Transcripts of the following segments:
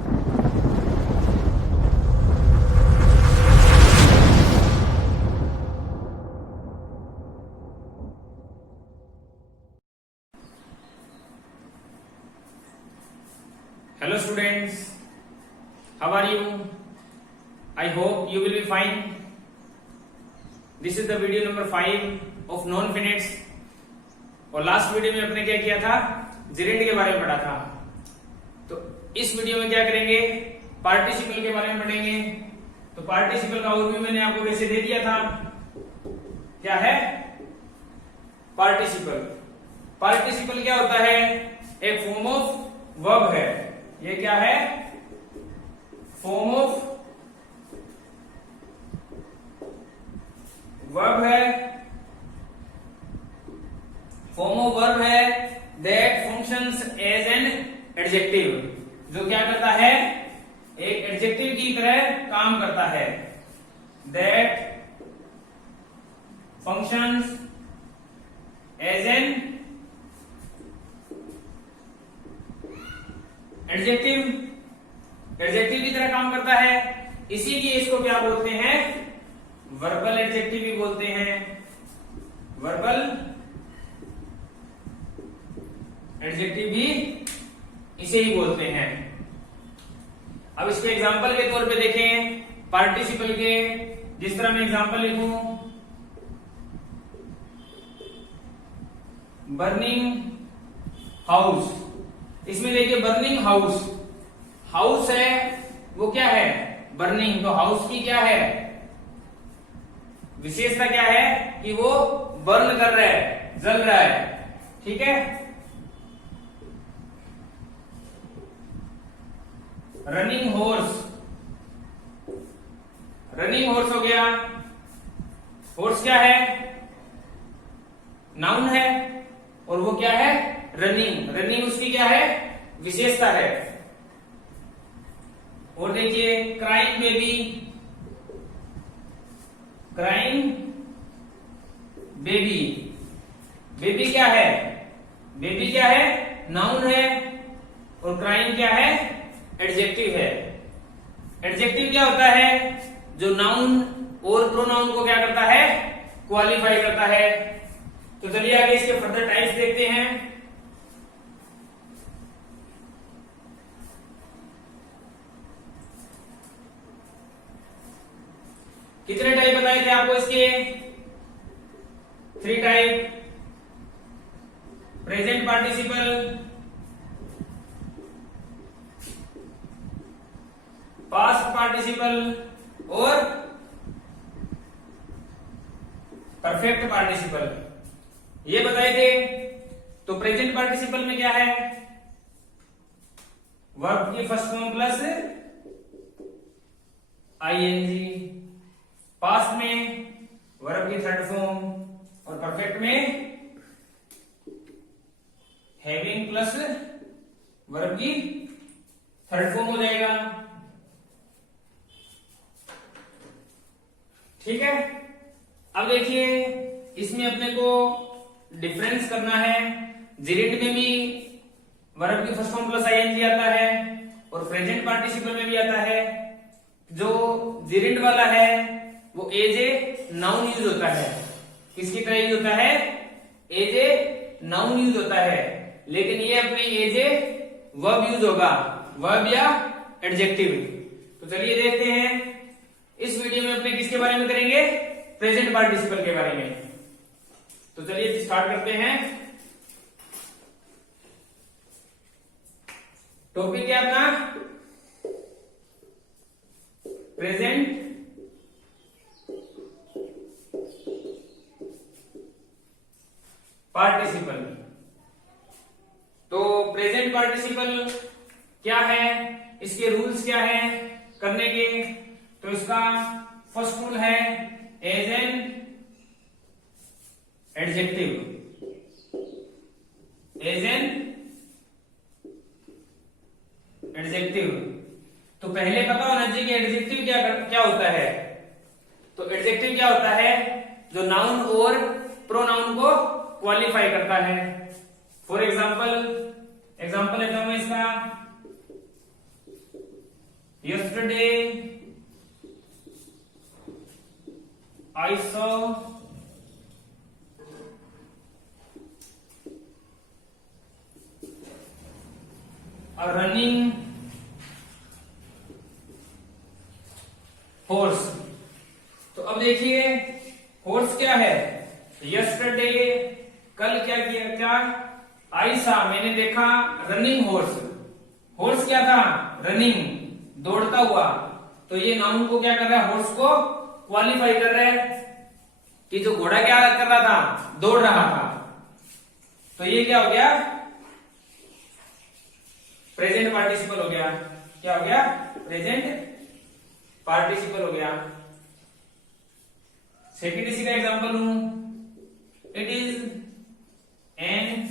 Hello students, how are you? I hope you will be fine. This is the video number 5 of non-finites. और last video में अपने क्या किया था, gerund के बारे में पढ़ा था। तो इस वीडियो में क्या करेंगे, पार्टिसिपल के बारे में पढ़ेंगे। तो पार्टिसिपल का ओवरव्यू मैंने आपको वैसे दे दिया था। क्या है पार्टिसिपल? पार्टिसिपल क्या होता है? एक फॉर्म ऑफ वर्ब है। ये क्या है? फॉर्म ऑफ वर्ब है। फॉर्म ऑफ वर्ब है that functions as an adjective, जो क्या करता है, एक एडजेक्टिव की तरह काम करता है। That functions as an adjective, adjective की तरह काम करता है। इसीलिए इसको क्या बोलते हैं? वर्बल एडजेक्टिव भी बोलते हैं। वर्बल एडजेक्टिव भी इसे ही बोलते हैं। अब इसके एग्जांपल के तौर पे देखें पार्टिसिपल के। जिस तरह मैं एग्जांपल लिखूं, बर्निंग हाउस। इसमें देखिए बर्निंग हाउस, हाउस है वो क्या है? बर्निंग। तो हाउस की क्या है विशेषता? क्या है कि वो बर्न कर रहा है, जल रहा है। ठीक है। रनिंग हॉर्स, रनिंग हॉर्स हो गया। हॉर्स क्या है? नाउन है और वो क्या है? रनिंग। रनिंग उसकी क्या है? विशेषता है। और देखिए crying baby, crying baby. Baby क्या है? बेबी क्या है? नाउन है। और क्राइंग क्या है? एडजेक्टिव है। एडजेक्टिव क्या होता है? जो नाउन और प्रोनाउन को क्या करता है? क्वालिफाई करता है। तो चलिए आगे इसके फर्दर टाइप्स देखते हैं। कितने टाइप बताए थे आपको इसके? 3 type. Present participle, past participle और परफेक्ट पार्टिसिपल, ये बताए थे। तो प्रेजेंट पार्टिसिपल में क्या है? वर्ब की first form plus ING. Past में वर्ब की थर्ड फॉर्म और परफेक्ट में हैविंग प्लस वर्ब की थर्ड फॉर्म हो जाएगा। ठीक है। अब देखिए इसमें अपने को डिफरेंस करना है। जेरेंड में भी वर्ब की फर्स्ट फॉर्म प्लस आईएनजी आता है और प्रेजेंट पार्टिसिपल में भी आता है। जो जेरेंड वाला है वो एज ए नाउन यूज होता है। किसकी तरह यूज होता है? एज ए नाउन यूज होता है। लेकिन ये अपने एज ए वर्ब यूज होगा, वर्ब या एडजेक्टिव। तो चलिए देखते हैं इस वीडियो में अपने किसके बारे में करेंगे? प्रेजेंट पार्टिसिपल के बारे में। तो चलिए स्टार्ट करते हैं। टॉपिक है अपना प्रेजेंट पार्टिसिपल। तो प्रेजेंट पार्टिसिपल क्या है, इसके रूल्स क्या है करने के? तो इसका फर्स्ट रूल है as an adjective, as an adjective. तो पहले पता होना चाहिए कि एडजेक्टिव क्या होता है। तो एडजेक्टिव क्या होता है? जो नाउन और प्रोनाउन को क्वालिफाई करता है। फॉर एग्जाम्पल लेता हूं मैं इसका, yesterday I saw a running horse। तो अब देखिए horse क्या है, yesterday कल क्या किया, क्या I saw मैंने देखा रनिंग horse। horse क्या था, रनिंग दौड़ता हुआ। तो ये नाउन को क्या कर रहा है, horse को क्वालिफाई कर रहा है कि जो घोड़ा क्या कर रहा था, दौड़ रहा था। तो ये क्या हो गया, प्रेजेंट पार्टिसिपल हो गया। क्या हो गया, प्रेजेंट पार्टिसिपल हो गया। सेकेंड इसी का एग्जांपल हूं, it is an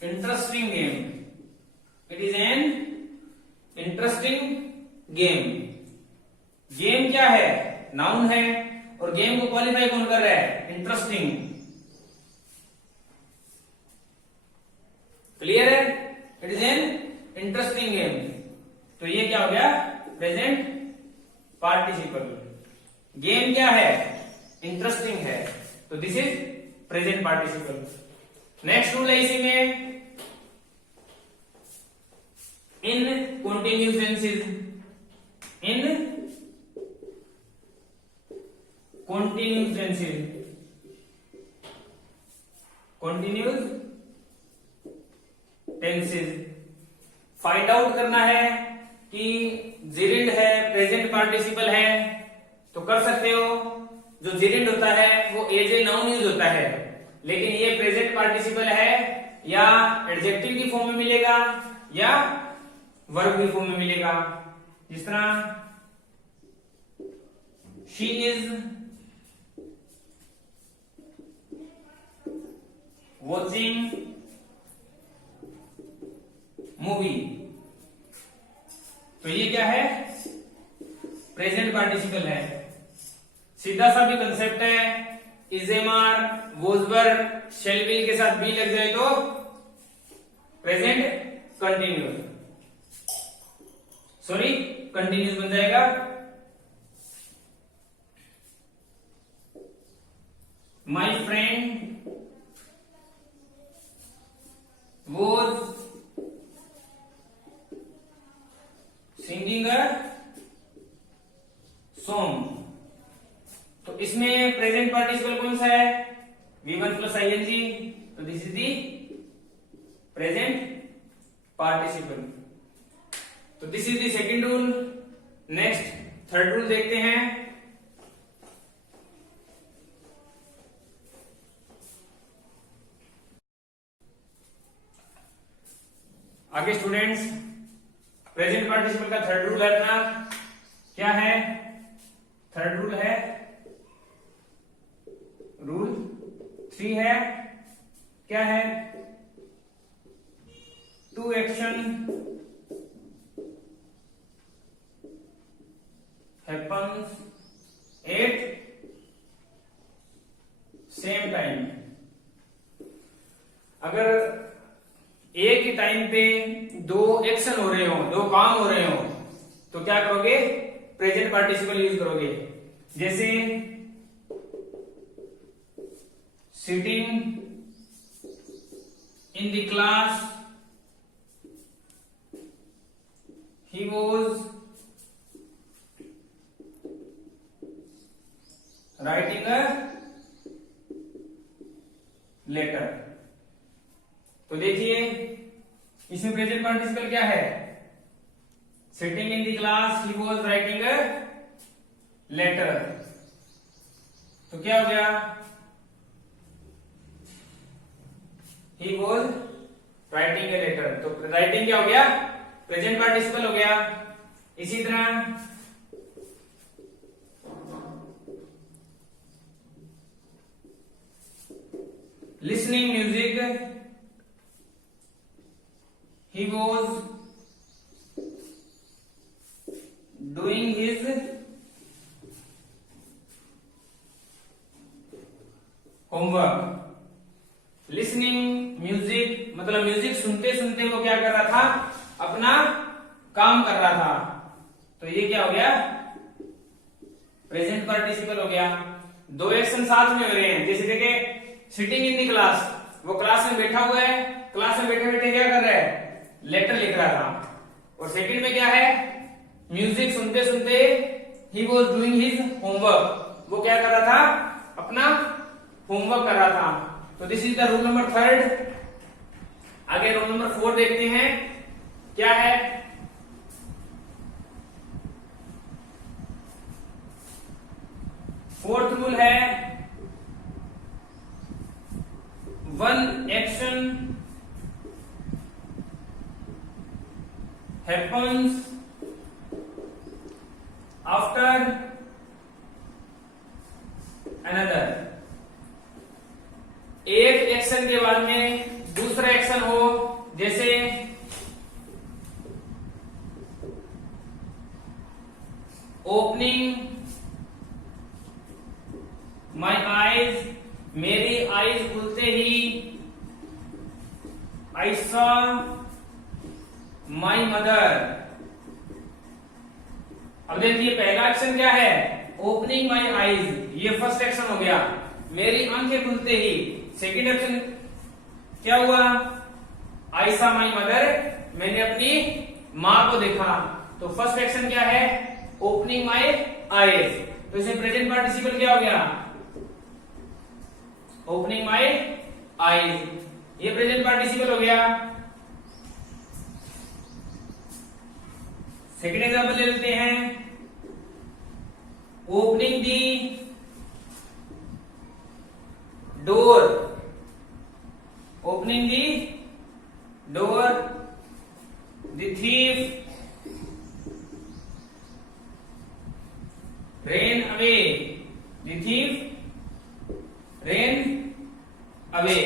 interesting game. It is an interesting game. Game क्या है, नाउन है, और गेम को क्वालिफाई कौन कर रहा है, इंटरेस्टिंग। क्लियर है, it is an interesting game. तो ये क्या हो गया, प्रेजेंट पार्टिसिपल। गेम क्या है, इंटरेस्टिंग है, तो this is present participle. Next rule है इसी में, in continuous tenses, in continuous tenses, continuous tenses find out करना है कि जेरिंड है, प्रेजेंट पार्टिसिपल है, तो कर सकते हो। जो जेरिंड होता है वो एज ए नाउन यूज होता है, लेकिन ये प्रेजेंट पार्टिसिपल है या एडजेक्टिव की फॉर्म में मिलेगा या वर्ब की फॉर्म में मिलेगा। जिस तरह शी इज वॉचिंग मूवी, तो ये क्या है, प्रेजेंट पार्टिसिपल है। सीधा सा भी कंसेप्ट है, इजेमार वोजबर शेलविल के साथ बी लग जाए तो प्रेजेंट कंटिन्यूस, सॉरी कंटिन्यूस बन जाएगा। My friend was singing a song, तो इसमें प्रेजेंट पार्टिसिपल कौन सा है, V1 प्लस ING, तो this is the present participle. तो this is the second rule. Next third rule देखते हैं। आगे स्टूडेंट्स, प्रेजेंट पार्टिसिपल का थर्ड रूल है अपना, क्या है, थर्ड रूल है रूल 3 है, क्या है, two action happens at same time. अगर एक ही टाइम पे दो एक्शन हो रहे हो, दो काम हो रहे हो, तो क्या करोगे, प्रेजेंट पार्टिसिपल यूज करोगे। जैसे sitting in the class, he was writing a letter. तो देखिए इसमें प्रेजेंट पार्टिसिपल क्या है, sitting in the class, he was writing a letter. तो क्या हो गया, he was writing a letter, तो राइटिंग क्या हो गया, प्रेजेंट पार्टिसिपल हो गया। इसी तरह listening music, he was doing his homework। Listening music मतलब म्यूजिक सुनते सुनते वो क्या अपना काम कर रहा था। तो ये क्या हो गया, प्रेजेंट पार्टिसिपल हो गया। दो एक्शन साथ में हो रहे हैं, जैसे देखे सिटिंग इन द क्लास, वो क्लास में बैठा हुआ है, क्लास में बैठे बैठे क्या कर रहा है, लेटर लिख रहा था। और सेकंड में क्या है, म्यूजिक सुनते सुनते he was doing his homework, वो क्या कर रहा था, अपना होमवर्क कर रहा था। तो this is the rule number 3। आगे रूल नंबर 4 देखते हैं क्या है। फोर्थ रूल है, one action happens after another. एक एक्शन के बाद में दूसरा एक्शन हो, जैसे ओपनिंग माई आईज, मेरी आईज खुलते ही, आई सॉ माई मदर। अब देखिए पहला एक्शन क्या है, ओपनिंग माई आईज, ये फर्स्ट एक्शन हो गया, मेरी आंखें खुलते ही। सेकंड एक्शन क्या हुआ, आई सॉ माई मदर, मैंने अपनी मां को देखा। तो फर्स्ट एक्शन क्या है, ओपनिंग माई आईज। तो इसमें प्रेजेंट पार्टिसिपल क्या हो गया, ओपनिंग माई आईज, ये प्रेजेंट पार्टिसिपल हो गया। सेकेंड एग्जाम्पल ले लेते हैं, opening the door, opening the door, the thief ran away, the thief ran away।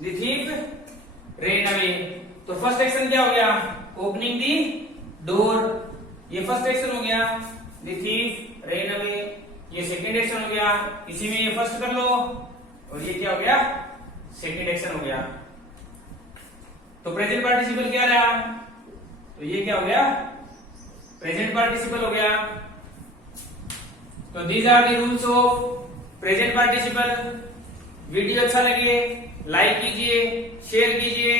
The thief ran away। तो फर्स्ट एक्शन क्या हो गया, ओपनिंग दी डोर, ये फर्स्ट एक्शन हो गया। The thief ran away, ये सेकंड एक्शन हो गया। इसी में ये फर्स्ट कर लो और ये क्या हो गया, सेकंड एक्शन हो गया। तो प्रेजेंट पार्टिसिपल क्या रहा, तो ये क्या हो गया, प्रेजेंट पार्टिसिपल हो गया। तो these are the rules of present participle. Video अच्छा लगे लाइक कीजिए, शेयर कीजिए,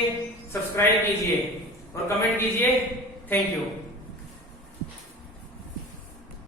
सब्सक्राइब कीजिए और कमेंट कीजिए। Thank you.